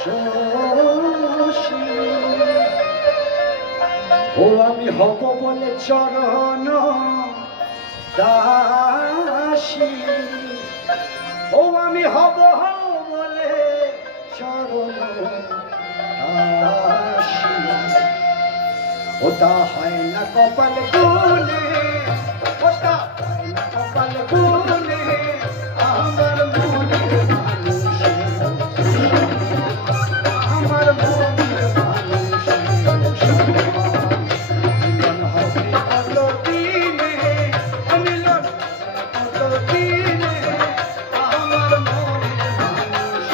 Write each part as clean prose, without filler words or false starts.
শশী ও আমি হব বলে চরণ দাসী ও আমি হব বলে চরণ দাসী ওটা হয় না কপাল গুনে ওটা হয় না কপাল গুনে আমার মনের মানুষ আমার মনের মানুষ মিলন হবে কত দিনে মিলন কত দিনে আমার মনের মানুষ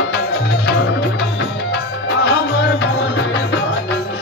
আমার মনের মানুষ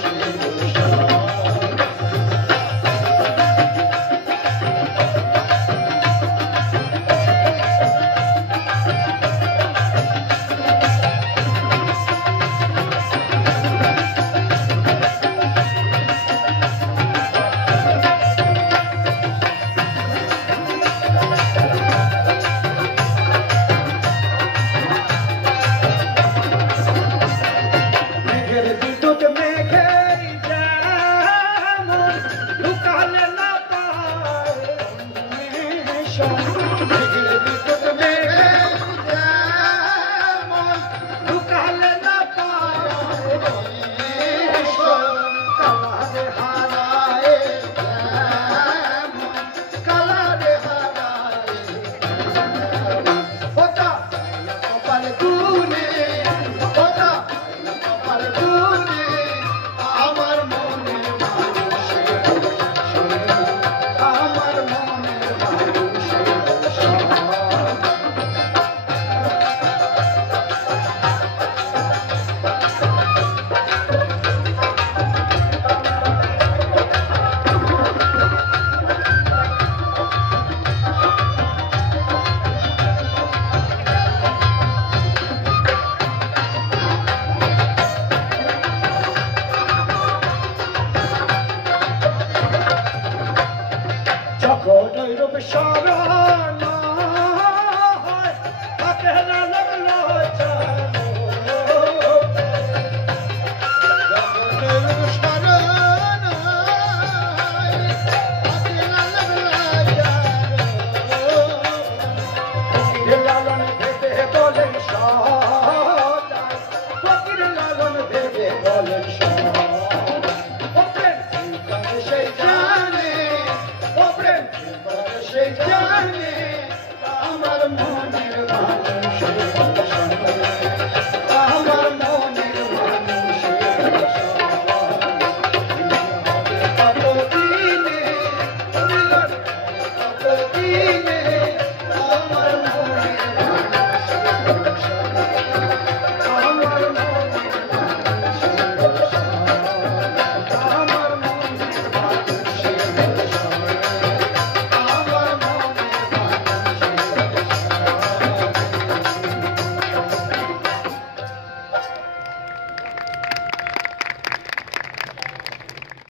আমার মনের মানুষ